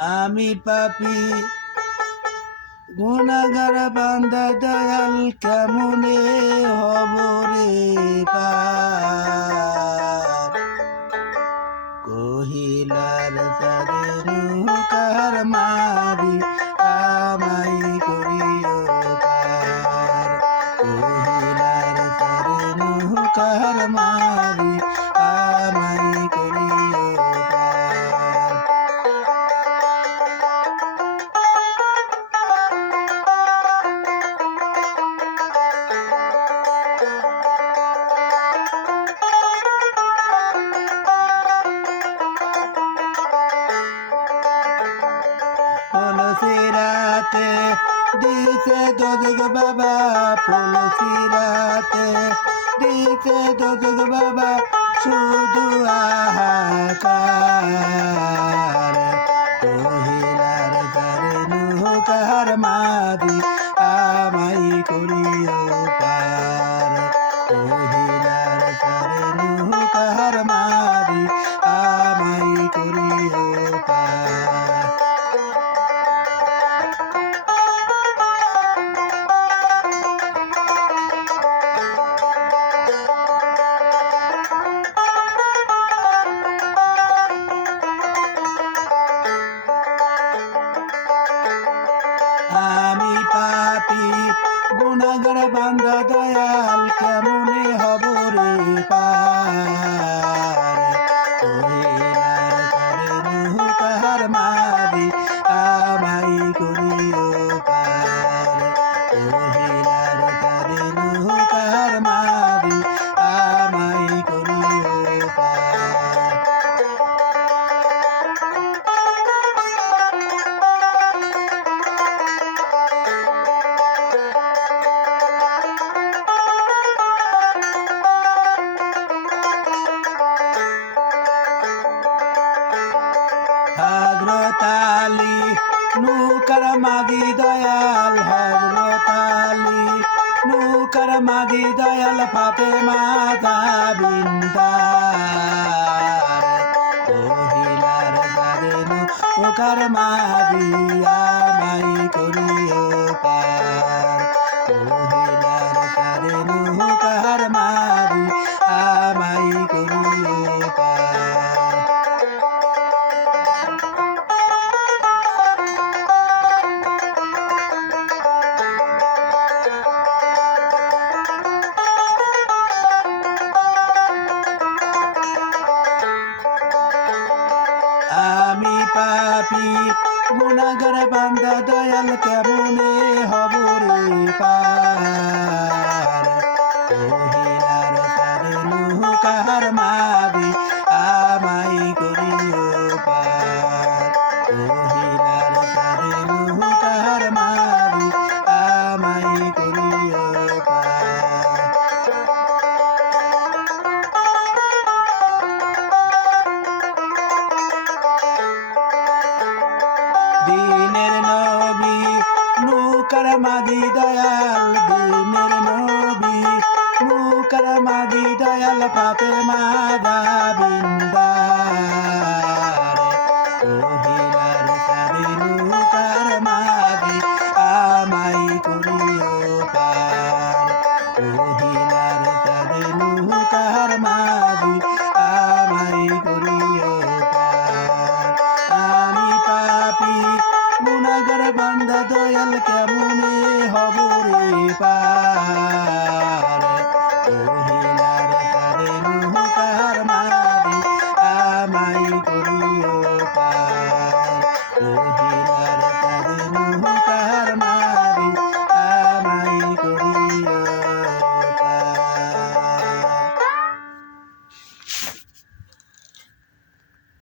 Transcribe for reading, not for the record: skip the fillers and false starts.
আমি পাপী গুনাহগার বান্দা দয়াল কেমনে হব রে পার। কহিলার চাঁদের নৌকার মাঝি আমাই করিও পার। কহিলার চাঁদের নৌকার মাঝি আমাই করিও পার। ফুলসিরাতে দিছে দোজগ বাবা, ফুলসিরাতে দিছে দোজগ বাবা, শুধু হাহাকার। কহিলার চাঁদের নৌকার মাঝি আমাই করিও পার। কহিলার চাঁদের নৌকার মাঝি আমাই করিও পার। আমি পাপী গুনাহগার বান্দা দয়াল কেমনে হব রে পার। কহিলার চাঁদের নৌকার মাঝি আমাই করিও পার। কহিলার চাঁদের নৌকার মাঝি আমাই করিও পার। হযরত আলী নৌকার মাঝি দয়াল, হযরত আলী নৌকার মাঝি দয়াল, ফাতেমা জাবিনদার। কহিলার চাঁদের নৌকার মাঝি আমাই করিও পার। কহিলার চাঁদের নৌকার মাঝি আমাই করিও পার। আমি পাপী গুনাহগার বান্দা দয়াল কেমনে হব রে পার। কহিলার চাঁদের নৌকার মাঝি আমাই করিও পার। কহিলার চাঁদের নৌকার মাঝি আমাই করিও পার। দিনের নবী নৌকার মাঝি দয়াল, দিনের নবী নৌকার মাঝি দয়াল, ফাতেমা জাবিনদার।